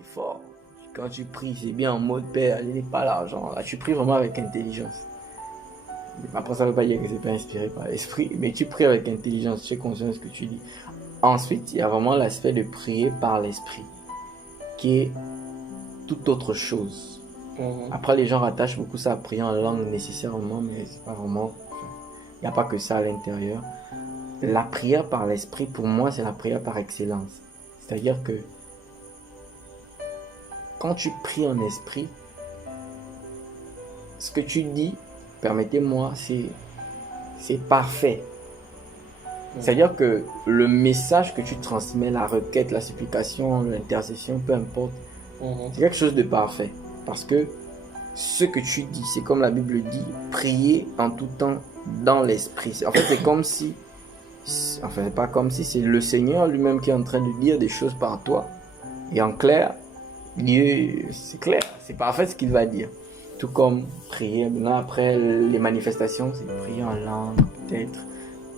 c'est fort. Quand tu pries, c'est bien en mode paix, allez, pas l'argent. Là, tu pries vraiment avec intelligence. Après, ça ne veut pas dire que c'est pas inspiré par l'esprit, mais tu pries avec intelligence, tu es conscient de ce que tu dis. Ensuite, il y a vraiment l'aspect de prier par l'esprit, qui est toute autre chose. Après, les gens rattachent beaucoup ça à prier en langue nécessairement, mais c'est pas vraiment. Il n'y a pas que ça à l'intérieur. La prière par l'esprit, pour moi, c'est la prière par excellence. C'est-à-dire que quand tu pries en esprit, ce que tu dis, permettez-moi, c'est parfait. C'est-à-dire que le message que tu transmets, la requête, la supplication, l'intercession, peu importe, c'est quelque chose de parfait. Parce que ce que tu dis, c'est comme la Bible dit, prier en tout temps dans l'esprit. En fait, c'est comme si, enfin, c'est pas comme si, c'est le Seigneur lui-même qui est en train de dire des choses par toi. Et en clair, Dieu, c'est clair, c'est parfait ce qu'il va dire. Tout comme prier. Maintenant, après, les manifestations, c'est prier en langue, peut-être,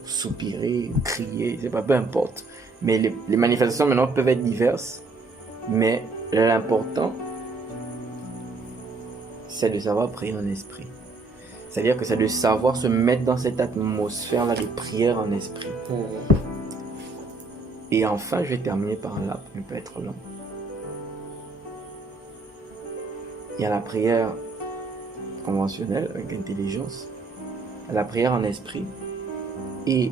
soupirer, crier, c'est pas, peu importe. Mais les manifestations maintenant peuvent être diverses. Mais l'important, c'est de savoir prier en esprit. C'est-à-dire que c'est de savoir se mettre dans cette atmosphère-là de prière en esprit. Et enfin, je vais terminer par là, pour ne pas être long. Il y a la prière conventionnelle avec intelligence, la prière en esprit, et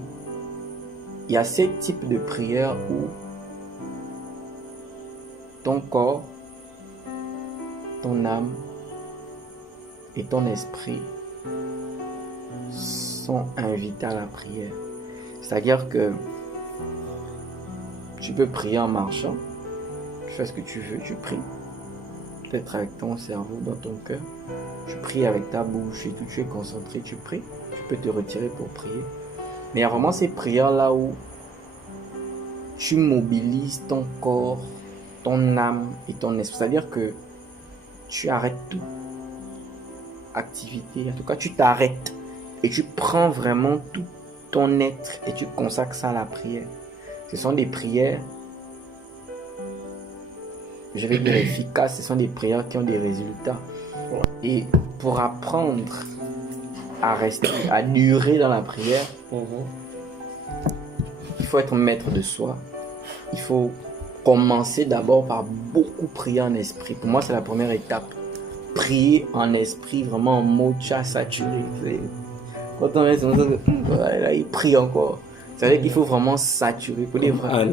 il y a ces types de prières où ton corps, ton âme et ton esprit sont invités à la prière. C'est-à-dire que tu peux prier en marchant, tu fais ce que tu veux, tu pries. Peut-être avec ton cerveau, dans ton cœur. Tu pries avec ta bouche et tout, tu es concentré, tu pries. Tu peux te retirer pour prier. Mais il y a vraiment ces prières-là où tu mobilises ton corps, ton âme et ton esprit. C'est-à-dire que tu arrêtes toute activité. En tout cas, tu t'arrêtes et tu prends vraiment tout ton être et tu consacres ça à la prière. Ce sont des prières, je vais dire efficaces, ce sont des prières qui ont des résultats. Et pour apprendre à rester, à durer dans la prière, il faut être maître de soi. Il faut commencer d'abord par beaucoup prier en esprit. Pour moi, c'est la première étape. Prier en esprit, vraiment en mode chat saturé. Quand on est là, il prie encore. C'est-à-dire qu'il faut vraiment saturer. Pour les vrais,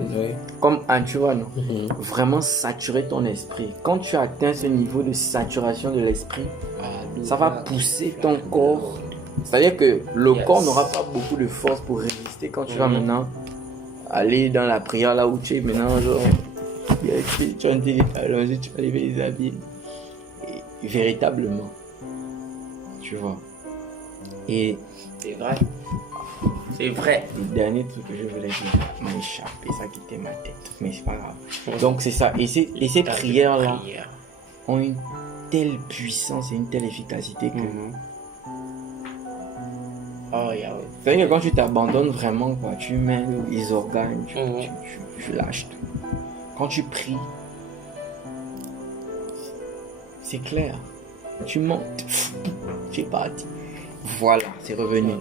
comme Anne, tu vois, non? Vraiment saturer ton esprit. Quand tu atteins ce niveau de saturation de l'esprit, ça va pousser ton corps. C'est-à-dire que le corps n'aura pas beaucoup de force pour résister quand tu vas maintenant aller dans la prière là où tu es maintenant, genre, tu vas allongé, tu vas lever les habits. Et véritablement, tu vois. Et c'est vrai. C'est vrai. Le dernier truc que je voulais dire m'a échappé, ça quittait ma tête. Mais c'est pas grave. Donc c'est ça. Et ces prières-là ont une telle puissance et une telle efficacité que... C'est-à-dire que quand tu t'abandonnes vraiment, quoi, tu mets les organes, tu lâches tout. Quand tu pries, c'est clair. Tu montes. Tu es parti. Voilà, c'est revenu.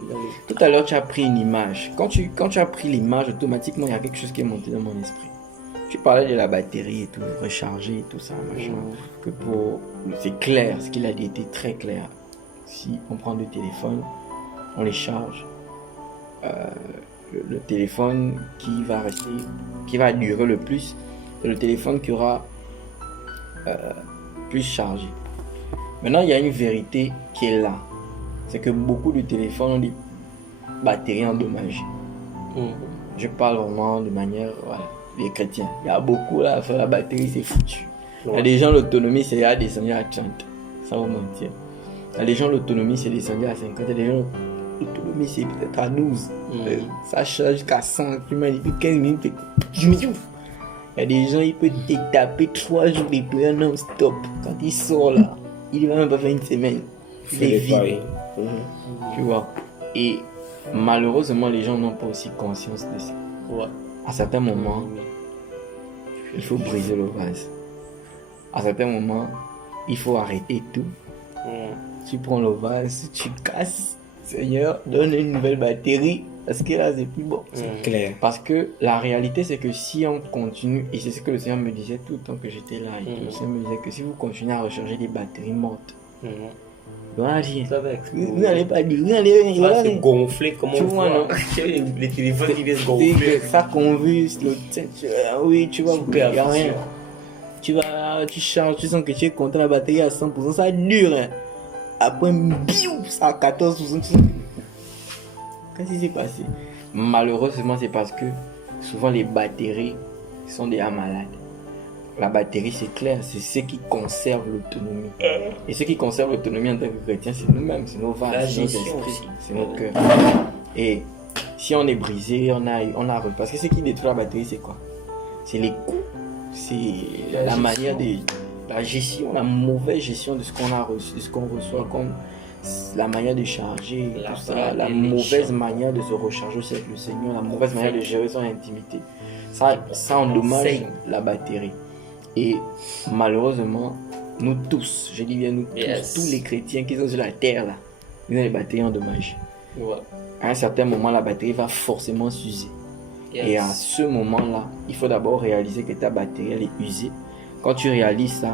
Tout à l'heure, tu as pris une image. Quand tu as pris l'image, automatiquement, il y a quelque chose qui est monté dans mon esprit. Tu parlais de la batterie et tout, recharger et tout ça, machin. Que c'est clair, ce qu'il a dit était très clair. Si on prend deux téléphones, on les charge. Le téléphone qui va durer le plus, c'est le téléphone qui aura plus chargé. Maintenant, il y a une vérité qui est là. C'est que beaucoup de téléphones ont des batteries endommagées. Je parle vraiment de manière, voilà, les chrétiens. Il y a beaucoup là, sur la batterie, c'est foutu. Il y a des gens, l'autonomie, c'est à descendre à 30. Sans vous mentir. Il y a des gens, l'autonomie, c'est descendu à 50. Il y a des gens, l'autonomie, c'est peut-être à 12. Ça charge jusqu'à 100. Tu m'as dit 15 minutes. Je me dis, il y a des gens, ils peuvent te taper 3 jours de prière non-stop. Quand ils sortent là, il va même pas faire une semaine. C'est vide. Tu vois. Et malheureusement, les gens n'ont pas aussi conscience de ça. À certains moments, il faut briser le vase. À certains moments, il faut arrêter tout. Tu prends le vase, tu casses. Seigneur, donne une nouvelle batterie. Parce que là, c'est plus bon. C'est clair. Parce que la réalité, c'est que si on continue, et c'est ce que le Seigneur me disait tout le temps que j'étais là, et le Seigneur me disait que si vous continuez à recharger des batteries mortes, voilà, Ça va exploser. vous n'allez pas dire, vous n'allez Ça va se gonfler comme Tu on vois, voit. non? Les téléphones qui viennent se gonfler. Ça convulse, oui, tu vois, Super il n'y a rien. Tu charges, tu sens que tu es content, la batterie à 100%, ça dure. Hein. Après, biou, ça à 14%. Tu sens... Qu'est-ce qui s'est passé? Malheureusement, c'est parce que souvent les batteries sont déjà malades. La batterie, c'est clair, c'est ce qui conserve l'autonomie. Et ce qui conserve l'autonomie en tant que chrétien, c'est nous-mêmes, c'est nos vases, La c'est nos gestion esprits, aussi. c'est notre cœur. Et si on est brisé, on a parce que ce qui détruit la batterie, c'est quoi? C'est les coûts, c'est la manière de la gestion, la mauvaise gestion de ce qu'on a reçu, de ce qu'on reçoit, comme la manière de charger, tout ça, la mauvaise manière de se recharger aussi avec le Seigneur, la mauvaise manière de gérer son intimité. Ça endommage la batterie. Et malheureusement, nous tous, je dis bien nous tous, tous les chrétiens qui sont sur la terre là, ils ont les batteries endommagées. À un certain moment, la batterie va forcément s'user. Et à ce moment-là, il faut d'abord réaliser que ta batterie elle est usée. Quand tu réalises ça,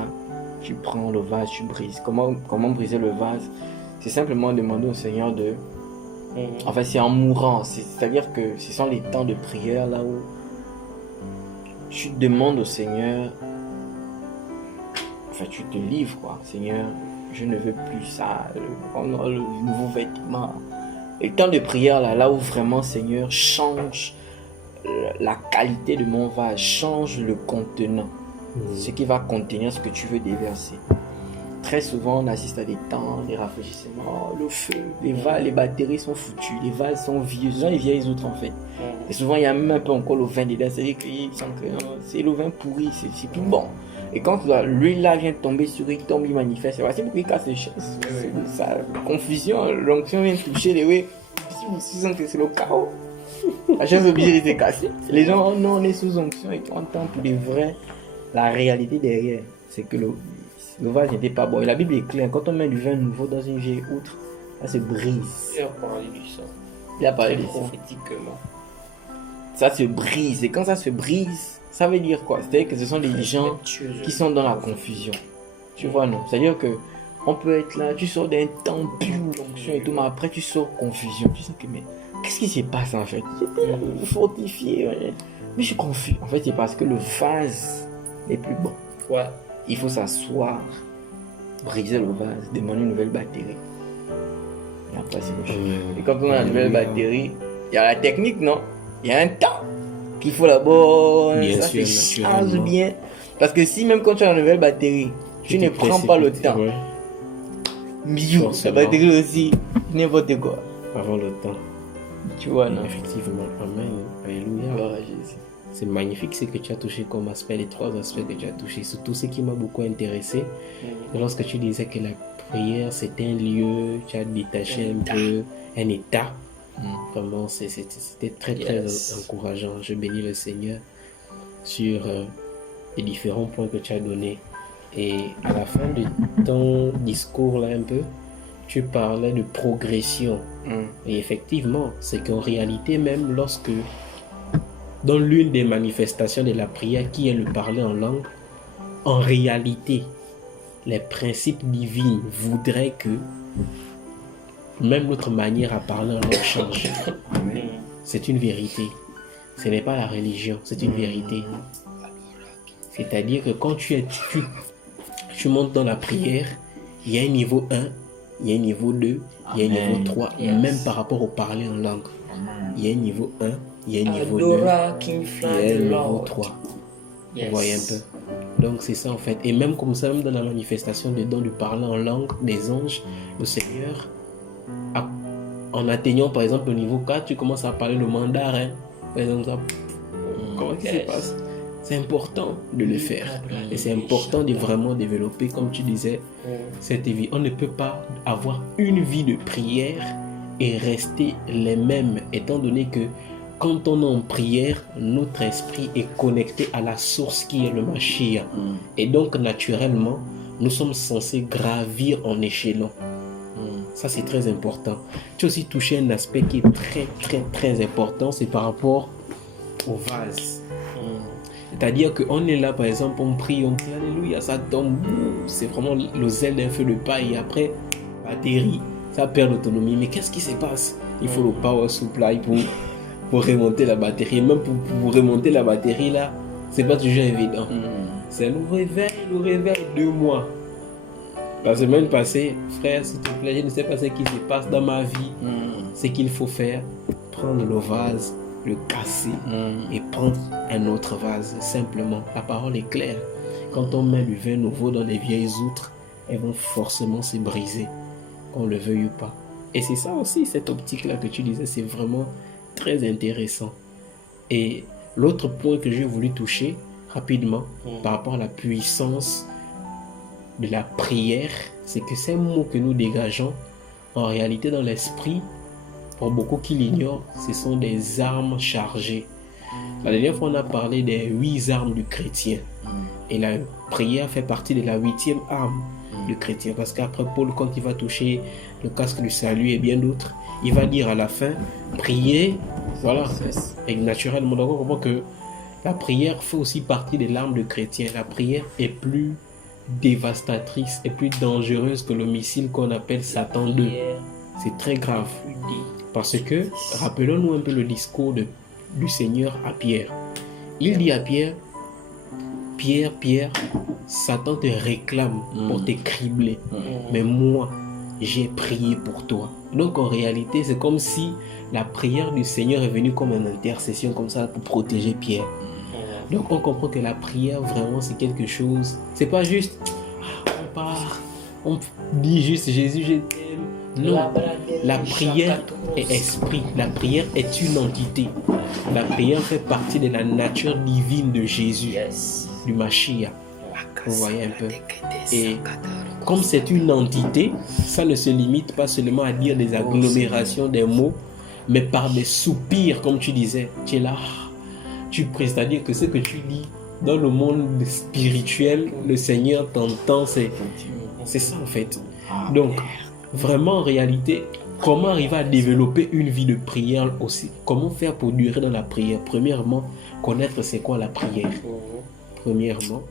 tu prends le vase, tu brises. Comment briser le vase? C'est simplement demander au Seigneur de... En fait, c'est en mourant. C'est-à-dire que ce sont les temps de prière là où tu demandes au Seigneur... Enfin, tu te livres, quoi. Seigneur, je ne veux plus ça. Le nouveau vêtement. Et le temps de prière là où vraiment, Seigneur, change la qualité de mon vase, change le contenant. Ce qui va contenir ce que tu veux déverser. Très souvent, on assiste à des temps, des rafraîchissements, le feu, les batteries sont foutues, les vases sont vieux, ce sont les vieilles autres en fait. Et souvent, il y a même un peu encore le vin dedans, c'est-à-dire que c'est le vin pourri, c'est plus bon. Et quand l'huile là vient tomber sur lui, tombe, il manifeste, c'est pour qu'il casse les choses. C'est ça, confusion, l'onction vient toucher les oui. Si vous sentez que c'est le chaos, la chaise est obligée de se casser. Les gens, oh non, on est sous onction et on entend pour les vrais. La réalité derrière, c'est que le vase n'était pas bon. Et la Bible est claire, quand on met du vin nouveau dans une vieille outre, ça se brise. Il a parlé du sang. Il a parlé de ça. Prophétiquement. Ça se brise. Et quand ça se brise, ça veut dire quoi? C'est-à-dire que ce sont des gens qui sont dans la confusion. Tu vois, non? C'est-à-dire que on peut être là, tu sors d'un temps pur, d'onction et tout, mais après tu sors confusion. Tu sens que, mais qu'est-ce qui se passe en fait? J'étais fortifié, mais je suis confus. En fait, c'est parce que le vase n'est plus bon. Ouais. Il faut s'asseoir, briser le vase, demander une nouvelle batterie. Et après, c'est le chose. Et quand on a une nouvelle batterie, il y a la technique, non? Il y a un temps qu'il faut d'abord. Ça se charge bien. Parce que si même quand tu as une nouvelle batterie, tu ne prends pas le temps. Bijou, la batterie aussi, n'importe quoi. Avant le temps. Tu vois, non? Effectivement. Amen. Alléluia. C'est magnifique ce que tu as touché comme aspect, les trois aspects que tu as touchés. Surtout ce qui m'a beaucoup intéressé. Lorsque tu disais que la prière, c'est un lieu, tu as détaché un peu, un état. Vraiment, c'était très, très encourageant. Je bénis le Seigneur sur les différents points que tu as donnés. Et à la fin de ton discours, là, un peu, tu parlais de progression. Et effectivement, c'est qu'en réalité, même lorsque, dans l'une des manifestations de la prière, qui est le parler en langue, en réalité, les principes divins voudraient que même notre manière à parler en langue change. C'est une vérité. Ce n'est pas la religion, c'est une vérité. C'est-à-dire que quand tu montes dans la prière, il y a un niveau 1, il y a un niveau 2, il y a un niveau 3, même par rapport au parler en langue. Il y a un niveau 1, il y a un niveau 2, il y a un niveau 3. Vous voyez un peu. Donc c'est ça en fait. Et même comme ça, même dans la manifestation des dons du parler en langue des anges, le Seigneur, en atteignant par exemple le niveau 4, tu commences à parler le mandarin. Par exemple, ça, comment ça se passe? C'est important de le faire. Et c'est important de vraiment développer, comme tu disais, cette vie. On ne peut pas avoir une vie de prière et rester les mêmes, étant donné que quand on est en prière, notre esprit est connecté à la source qui est le Mashiach. Et donc, naturellement, nous sommes censés gravir en échelon. Ça, c'est très important. Tu as aussi touché un aspect qui est très, très, très important, c'est par rapport au vase. C'est-à-dire qu'on est là, par exemple, on prie, alléluia, ça tombe, c'est vraiment le zèle d'un feu de paille. Et après, batterie, ça perd l'autonomie. Mais qu'est-ce qui se passe? Il faut le power supply pour remonter la batterie. Et même pour remonter la batterie, là, c'est pas toujours évident. C'est le réveil 2 mois. La semaine passée, frère, s'il te plaît, je ne sais pas ce qui se passe dans ma vie. Ce qu'il faut faire, prendre le vase, le casser et prendre un autre vase. Simplement, la parole est claire. Quand on met du vin nouveau dans les vieilles outres, elles vont forcément se briser, qu'on le veuille ou pas. Et c'est ça aussi, cette optique-là que tu disais, c'est vraiment très intéressant. Et l'autre point que j'ai voulu toucher rapidement par rapport à la puissance de la prière, c'est que ces mots que nous dégageons, en réalité dans l'esprit, pour beaucoup qui l'ignorent, ce sont des armes chargées. La dernière fois, on a parlé des 8 armes du chrétien. Et la prière fait partie de la 8e arme du chrétien. Parce qu'après Paul, quand il va toucher le casque du salut et bien d'autres, il va dire à la fin, prier, voilà. Et naturellement, donc on comprend que la prière fait aussi partie des armes du chrétien. La prière est plus dévastatrice et plus dangereuse que le missile qu'on appelle Satan 2. C'est très grave. Parce que, rappelons-nous un peu le discours du Seigneur à Pierre. Il dit à Pierre, Pierre, Satan te réclame pour te cribler. Mais moi, j'ai prié pour toi. Donc en réalité, c'est comme si la prière du Seigneur est venue comme une intercession comme ça pour protéger Pierre. Donc on comprend que la prière vraiment c'est quelque chose, c'est pas juste on part, on dit juste Jésus je t'aime. Non, la prière est esprit, la prière est une entité. La prière fait partie de la nature divine de Jésus, du Mashiach. Vous voyez un peu. Et comme c'est une entité, ça ne se limite pas seulement à dire des agglomérations des mots, mais par des soupirs, comme tu disais. Tu es là, tu pries, c'est-à-dire que ce que tu dis dans le monde spirituel, le Seigneur t'entend, c'est ça en fait. Donc, vraiment en réalité, comment arriver à développer une vie de prière aussi? Comment faire pour durer dans la prière? Premièrement, connaître c'est quoi la prière. Premièrement,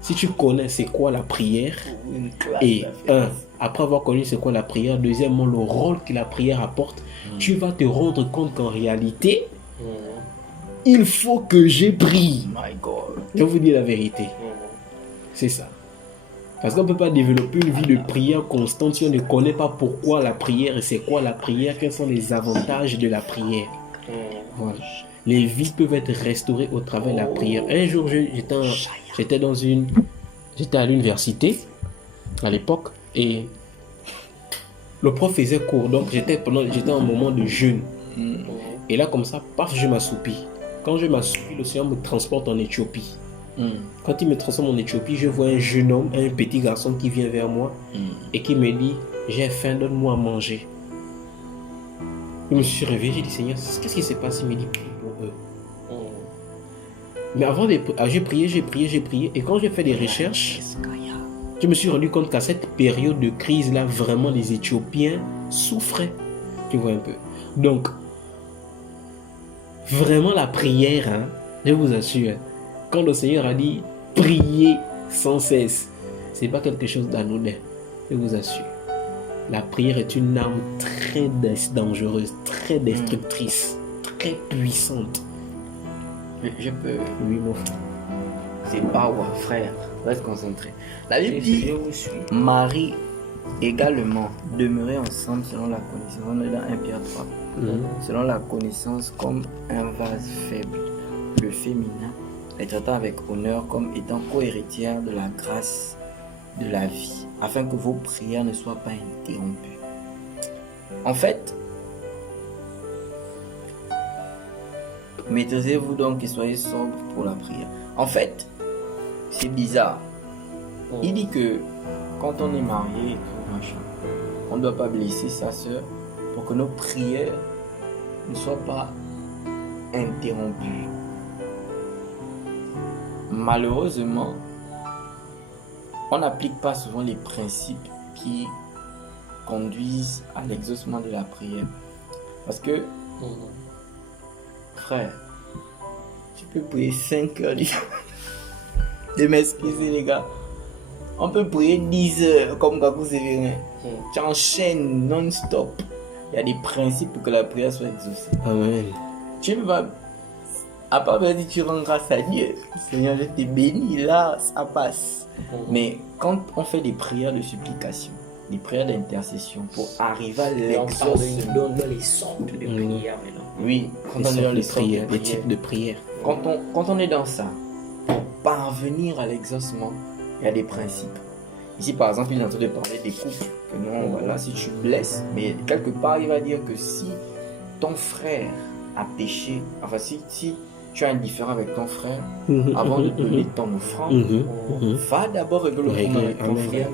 si tu connais c'est quoi la prière, et après avoir connu c'est quoi la prière, deuxièmement, le rôle que la prière apporte, tu vas te rendre compte qu'en réalité, il faut que j'ai prié. Je vais vous dire la vérité. C'est ça. Parce qu'on ne peut pas développer une vie de prière constante si on ne connaît pas pourquoi la prière et c'est quoi la prière, quels sont les avantages de la prière. Voilà. Les vies peuvent être restaurées au travers de la prière. Un jour, j'étais à l'université à l'époque et le prof faisait cours. Donc j'étais en moment de jeûne. Et là, comme ça, paf, je m'assoupis. Quand je m'assoupis, le Seigneur me transporte en Éthiopie. Quand il me transforme en Éthiopie, je vois un jeune homme, un petit garçon qui vient vers moi et qui me dit « J'ai faim, donne-moi à manger ». Je me suis réveillé, j'ai dit « Seigneur, qu'est-ce qui s'est passé ?» Il me dit « Prie pour eux ». Mais avant de j'ai prié et quand j'ai fait des recherches, je me suis rendu compte qu'à cette période de crise-là, vraiment les Éthiopiens souffraient. Tu vois un peu. Donc, vraiment la prière, je vous assure, quand le Seigneur a dit prier sans cesse, c'est pas quelque chose d'anodin, je vous assure. La prière est une arme très dangereuse, très destructrice, très puissante. Je peux. Oui, mon frère. C'est power, frère. Reste concentré. La Bible dit Marie également demeurer ensemble selon la connaissance. On est dans 1 Pierre 3. Selon la connaissance comme un vase faible, le féminin, les traitant avec honneur comme étant co-héritière de la grâce de la vie, afin que vos prières ne soient pas interrompues. En fait, maîtrisez-vous donc et soyez sobre pour la prière. En fait, c'est bizarre. Il dit que quand on est marié et tout, machin, on ne doit pas blesser sa soeur pour que nos prières ne soient pas interrompue. Malheureusement, on n'applique pas souvent les principes qui conduisent à l'exaucement de la prière. Parce que, frère, tu peux prier 5 heures. De m'excuser, les gars. On peut prier 10 heures comme Gakou Sévérin. Tu enchaînes non-stop. Il y a des principes pour que la prière soit exaucée. Amen. Tu ne vas. À part si tu rends grâce à Dieu, Seigneur, je te bénis, là, ça passe. Mais quand on fait des prières de supplication, des prières d'intercession pour arriver à l'exaucement. Donne les centres de prière maintenant. Oui, quand Les on est dans sortes les de centres de prières, les prière. types de prières. Quand on est dans ça, pour parvenir à l'exaucement, il y a des principes. Ici, par exemple, il est en train de parler des couples. Que non, voilà, si tu blesses, mais quelque part, il va dire que si ton frère a péché, enfin, si tu as un différend avec ton frère, avant de donner ton offrande, va d'abord régler le problème avec ton frère.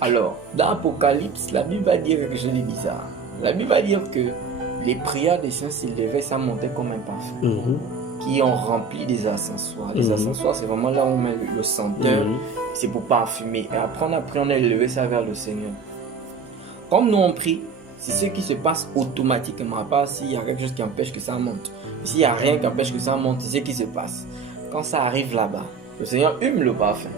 Alors, dans l'Apocalypse, la Bible va dire quelque chose de bizarre. La Bible va dire que les prières des saints s'élevaient, ça montait comme un parfum. Qui ont rempli des ascensoires. Les ascensoires, c'est vraiment là où on met le senteur. C'est pour parfumer. Et après, on a élevé ça vers le Seigneur. Comme nous on prie, c'est ce qui se passe automatiquement. À part s'il y a quelque chose qui empêche que ça monte. S'il n'y a rien qui empêche que ça monte, c'est ce qui se passe. Quand ça arrive là-bas, le Seigneur hume le parfum.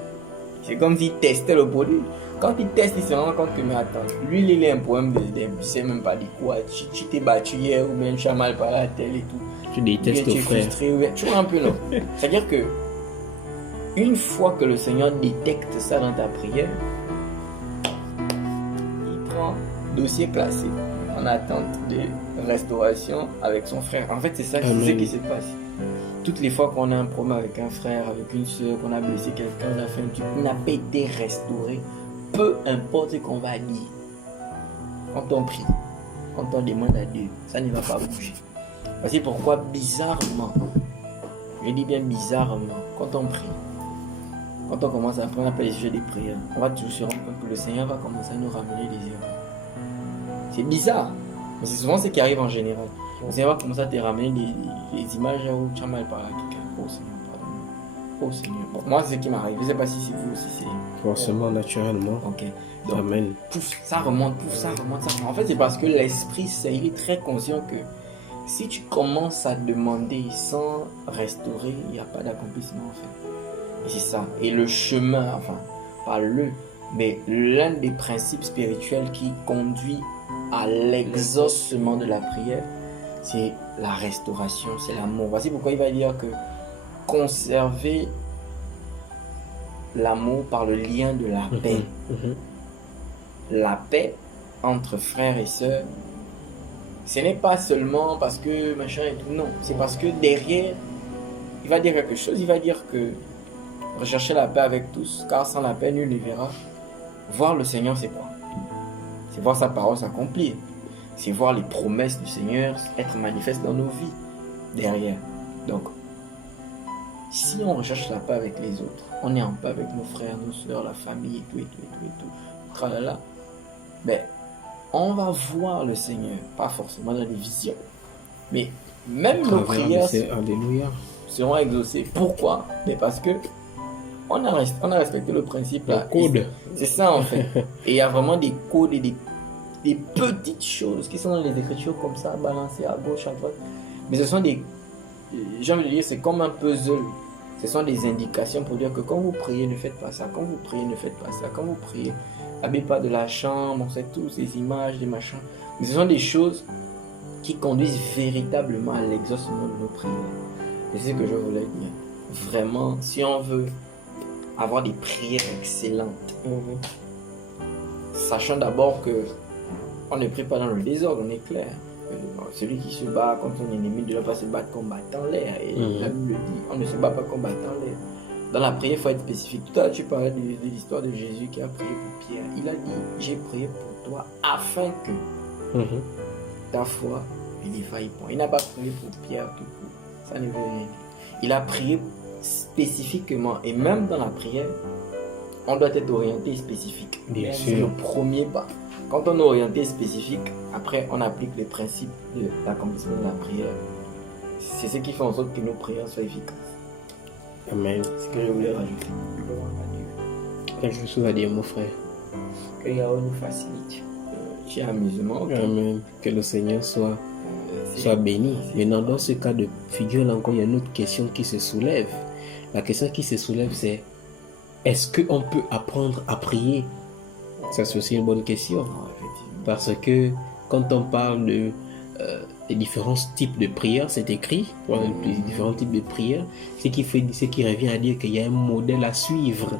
C'est comme s'il testait le produit. Quand il teste, il se rend compte que, mais attends, lui, il a un problème de il ne sait même pas de quoi. Tu t'es battu hier ou bien tu as mal par la tête et tout. Tu détestes tu es ton frère. frustré, tu vois un peu, non? C'est-à-dire que, une fois que le Seigneur détecte ça dans ta prière, il prend dossier classé en attente de restauration avec son frère. En fait, c'est ça ce qui se passe. Toutes les fois qu'on a un problème avec un frère, avec une soeur, qu'on a blessé quelqu'un, on a fait un truc, il n'a pas été restauré. Peu importe ce qu'on va dire. Quand on prie, quand on demande à Dieu, ça ne va pas bouger. Voici pourquoi bizarrement, je dis bien bizarrement, quand on prie, quand on commence à prendre appel les sujets des prières, on va toujours se rendre compte que le Seigneur va commencer à nous ramener des erreurs. C'est bizarre, mais c'est souvent ce qui arrive en général. Le Seigneur va commencer à te ramener des images où tu as mal parlé à quelqu'un. Oh Seigneur, pardonne-moi. Oh Seigneur. Bon, moi, c'est ce qui m'arrive. Je ne sais pas si c'est vous aussi. Forcément, naturellement. Ok. Donc, Amen. Pouf, ça remonte. En fait, c'est parce que l'esprit, il est très conscient que si tu commences à demander sans restaurer, il n'y a pas d'accomplissement en fait. Et c'est ça. Et le chemin, enfin, pas mais l'un des principes spirituels qui conduit à l'exaucement de la prière, c'est la restauration, c'est l'amour. Voici pourquoi il va dire que conserver l'amour par le lien de la paix. La paix entre frères et sœurs, ce n'est pas seulement parce que machin et tout, non. C'est parce que derrière, il va dire quelque chose. Il va dire que rechercher la paix avec tous, car sans la paix, nul ne verra. Voir le Seigneur, c'est quoi? C'est voir sa parole s'accomplir. C'est voir les promesses du Seigneur être manifestes dans nos vies. Derrière. Donc, si on recherche la paix avec les autres, on est en paix avec nos frères, nos soeurs, la famille et tout. Tralala. Ben, on va voir le Seigneur, pas forcément dans les visions, mais même nos prières seront exaucées. Pourquoi? Mais parce que on a respecté le principe là. Le code. C'est ça en fait. Et il y a vraiment des codes et des petites choses qui sont dans les Écritures comme ça, balancées à gauche, à droite. Mais ce sont des, j'ai envie de dire, c'est comme un puzzle. Ce sont des indications pour dire que quand vous priez, ne faites pas ça. Quand vous priez, ne faites pas ça. Quand vous priez, n'habillez pas de la chambre, on sait tous ces images, des machins. Mais ce sont des choses qui conduisent véritablement à l'exaucement de nos prières. C'est ce que je voulais dire. Vraiment, si on veut avoir des prières excellentes, sachant d'abord que on ne prie pas dans le désordre, on est clair. Celui qui se bat contre son ennemi ne doit pas se battre comme battant l'air. Et la Bible dit, on ne se bat pas comme battant l'air. Dans la prière, il faut être spécifique. Tout à l'heure, tu parlais de l'histoire de Jésus qui a prié pour Pierre. Il a dit, j'ai prié pour toi afin que ta foi ne défaille point. Il n'a pas prié pour Pierre tout court. Ça ne veut rien dire. Il a prié spécifiquement. Et même dans la prière, on doit être orienté spécifique. C'est le premier pas. Quand on est orienté spécifique, après on applique les principes de l'accomplissement de la prière. c'est ce qui fait en sorte que nos prières soient efficaces. Amen. C'est ce que je voulais rajouter. Gloire à Dieu. Quelque chose à dire, mon frère. Que Yahweh nous facilite. Tu es amusement. Ok. Amen. Que le Seigneur soit béni. Maintenant, dans ce cas de figure, là encore, il y a une autre question qui se soulève. La question qui se soulève, c'est est-ce qu'on peut apprendre à prier? Ça, c'est aussi une bonne question. Non, effectivement. Parce que quand on parle de des différents types de prières, c'est écrit, les différents types de prières, ce qui revient à dire qu'il y a un modèle à suivre.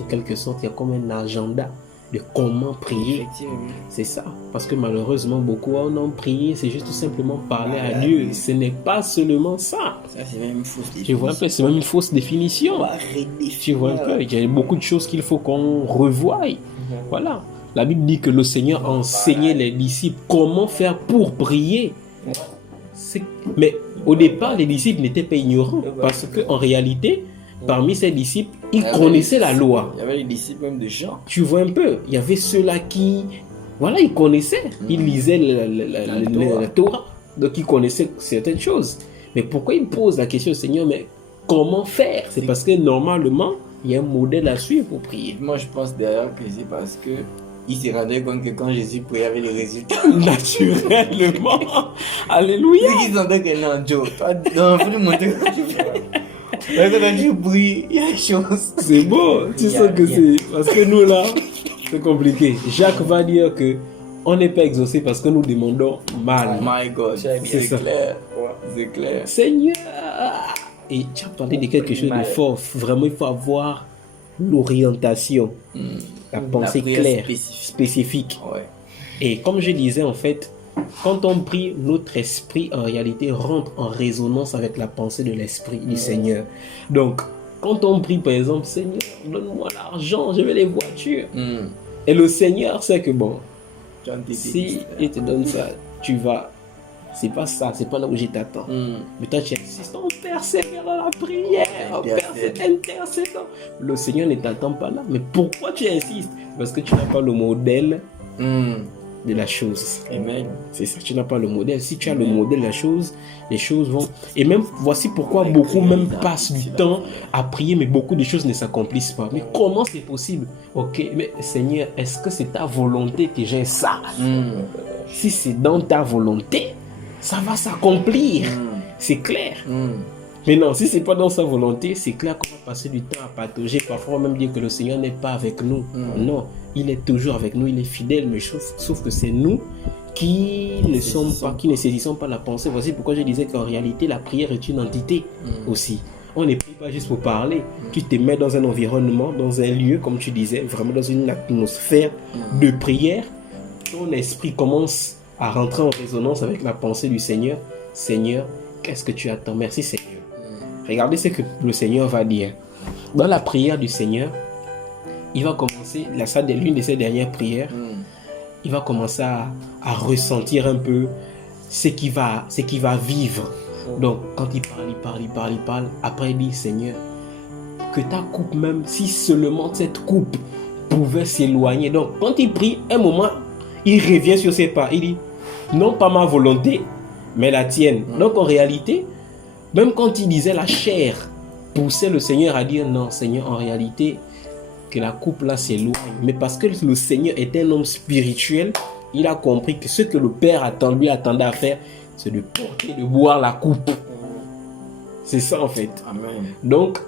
En quelque sorte, il y a comme un agenda de comment prier. Effectivement. C'est ça. Parce que malheureusement, beaucoup ont prié, c'est juste tout simplement parler à Dieu. Ce n'est pas seulement ça. Ça, c'est même une fausse définition. Tu vois un peu, c'est même une fausse définition. On va redéfinir. Tu vois un peu, il y a beaucoup de choses qu'il faut qu'on revoie. Voilà. La Bible dit que le Seigneur a enseigné les disciples comment faire pour prier. Mais au départ, les disciples n'étaient pas ignorants. Parce qu'en réalité, parmi ces disciples, ils connaissaient la loi. Il y avait les disciples même de Jean. Tu vois un peu, il y avait ceux-là qui... Voilà, ils connaissaient. Ils lisaient la Torah. Donc, ils connaissaient certaines choses. Mais pourquoi ils posent la question au Seigneur, mais comment faire? C'est parce que normalement, il y a un modèle à suivre pour prier. Moi, je pense d'ailleurs que c'est parce que ils se rendaient compte que quand Jésus priait, il y avait les résultats. Naturellement. Alléluia. Ceux qui sentaient que non, Joe, toi, non, faut lui montrer quand tu pries. Quand tu pries, il y a des choses. C'est beau. Tu sais que c'est... Parce que nous, là, c'est compliqué. Jacques va dire que on n'est pas exaucé parce que nous demandons mal. Oh my God, C'est ça. clair. C'est clair. Seigneur. Et tu as parlé de quelque chose de fort. Vraiment, il faut avoir l'orientation. La pensée claire, spécifique. Ouais. Et comme je disais, en fait, quand on prie, notre esprit, en réalité, rentre en résonance avec la pensée de l'esprit du Seigneur. Donc, quand on prie, par exemple, Seigneur, donne-moi l'argent, je veux les voitures. Et le Seigneur sait que, bon, si il te donne ça, tu vas... C'est pas ça, c'est pas là où je t'attends. Mais toi, tu insistes, on persévère dans la prière, on intercède. Le Seigneur ne t'attend pas là. Mais pourquoi tu insistes? Parce que tu n'as pas le modèle de la chose. Amen. C'est ça, tu n'as pas le modèle. Si tu as le modèle de la chose, les choses vont... Et même, voici pourquoi beaucoup même passent du temps à prier, mais beaucoup de choses ne s'accomplissent pas. Mais comment c'est possible? Ok, mais Seigneur, est-ce que c'est ta volonté que j'ai ça? Si c'est dans ta volonté, ça va s'accomplir. C'est clair. Mais non, si c'est pas dans sa volonté, c'est clair qu'on va passer du temps à patauger. Parfois, on va même dire que le Seigneur n'est pas avec nous. Non, il est toujours avec nous, il est fidèle, mais sauf que c'est nous qui ne saisissons pas la pensée. Voici pourquoi je disais qu'en réalité, la prière est une entité aussi. On ne prie pas juste pour parler. Tu te mets dans un environnement, dans un lieu, comme tu disais, vraiment dans une atmosphère de prière. Ton esprit commence à rentrer en résonance avec la pensée du Seigneur. Seigneur, qu'est-ce que tu attends? Merci Seigneur. Regardez ce que le Seigneur va dire. Dans la prière du Seigneur, il va commencer, l'une de ses dernières prières, il va commencer à ressentir un peu ce qu'il va vivre. Donc, quand il parle, après il dit, Seigneur, que ta coupe même, si seulement cette coupe pouvait s'éloigner. Donc, quand il prie, un moment, il revient sur ses pas. Il dit, non pas ma volonté, mais la tienne. Donc, en réalité, même quand il disait la chair, poussait le Seigneur à dire, non, Seigneur, en réalité, que la coupe là s'éloigne. Mais parce que le Seigneur est un homme spirituel, il a compris que ce que le Père lui attendait à faire, c'est de porter, de boire la coupe. C'est ça en fait. Amen. Donc,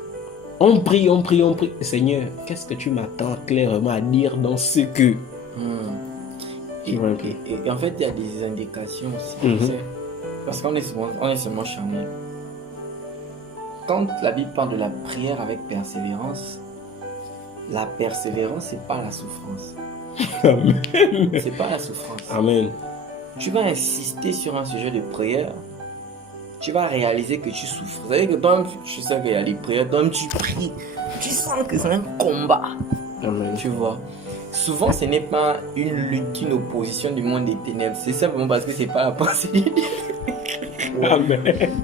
on prie. Seigneur, qu'est-ce que tu m'attends clairement à dire dans ce que... Et en fait, il y a des indications aussi. Parce qu'on est seulement charnel. Quand la Bible parle de la prière avec persévérance, la persévérance, c'est pas la souffrance. Amen. C'est pas la souffrance. Amen. Tu vas insister sur un sujet de prière, tu vas réaliser que tu souffres. Vous savez que toi, tu sais qu'il y a des prières, toi, tu pries, tu sens que c'est un combat. Amen. Tu vois. Souvent, ce n'est pas une lutte, une opposition du monde des ténèbres. C'est simplement parce que c'est pas la pensée de Dieu. Amen.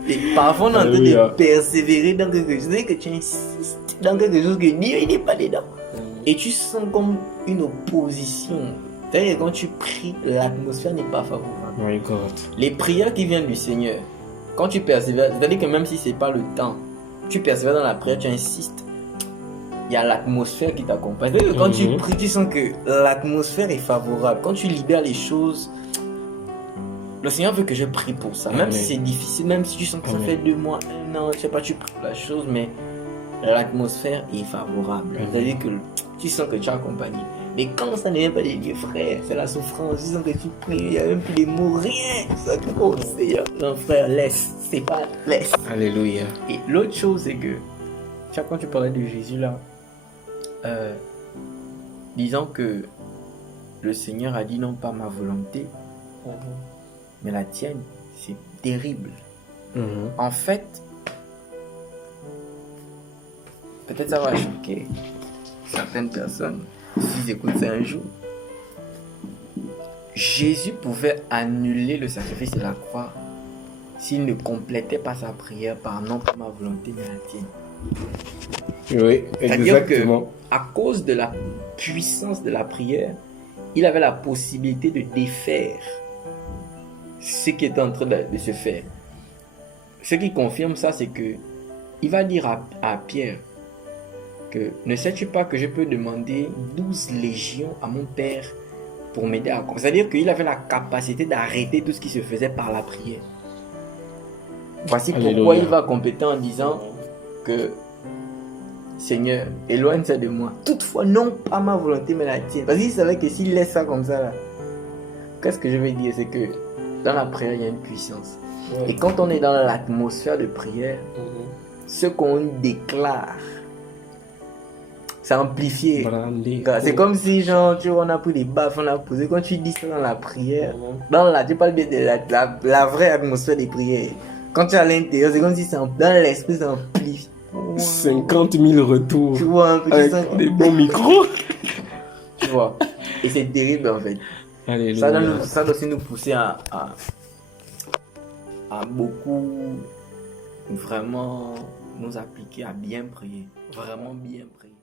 Et parfois, on est en train de persévérer dans quelque chose. C'est que tu insistes dans quelque chose que Dieu il n'est pas dedans. Et tu sens comme une opposition. C'est-à-dire que quand tu pries, l'atmosphère n'est pas favorable. My God. Les prières qui viennent du Seigneur, quand tu persévères, c'est-à-dire que même si c'est pas le temps, tu persévères dans la prière, tu insistes, il y a l'atmosphère qui t'accompagne. C'est-à-dire que quand tu pries, tu sens que l'atmosphère est favorable. Quand tu libères les choses, le Seigneur veut que je prie pour ça. Même si c'est difficile, même si tu sens que ça fait 2 mois, 1 an, je sais pas, tu pries pour la chose, mais l'atmosphère est favorable. C'est-à-dire que tu sens que tu es accompagné. Mais quand ça n'est pas des lieux, frère, c'est la souffrance. Tu sens que tu pries, il n'y a même plus les mots, rien. Ça te oh, Seigneur. Non, frère, laisse. C'est pas laisse. Alléluia. Et l'autre chose, c'est que, quand tu parlais de Jésus là, disant que le Seigneur a dit non pas ma volonté, mais la tienne, c'est terrible. En fait, peut-être ça va choquer certaines personnes s'ils écoutent ça un jour. Jésus pouvait annuler le sacrifice de la croix s'il ne complétait pas sa prière par non pas ma volonté mais la tienne. Oui, exactement. À cause de la puissance de la prière, il avait la possibilité de défaire ce qui était en train de se faire. Ce qui confirme ça, c'est que il va dire à Pierre que ne sais-tu pas que je peux demander 12 légions à mon Père pour m'aider à accomplir. C'est-à-dire qu'il avait la capacité d'arrêter tout ce qui se faisait par la prière. Voici pourquoi il va compléter en disant que Seigneur, éloigne ça de moi. Toutefois, non pas ma volonté, mais la tienne. Parce qu'il savait que s'il laisse ça comme ça, là, qu'est-ce que je vais dire? C'est que dans la prière, il y a une puissance. Et quand on est dans l'atmosphère de prière, ce qu'on déclare, c'est amplifié. C'est comme si, genre, tu vois, on a pris des baffes, on a posé. Quand tu dis ça dans la prière, tu parles bien de la vraie atmosphère des prières. Quand tu es à l'intérieur, c'est comme si dans l'esprit, ça amplifie. 50 000 retours. Tu vois un peu avec des bons micros. Tu vois. Et c'est terrible en fait. Ça doit aussi nous pousser à beaucoup vraiment nous appliquer à bien prier. Vraiment bien prier.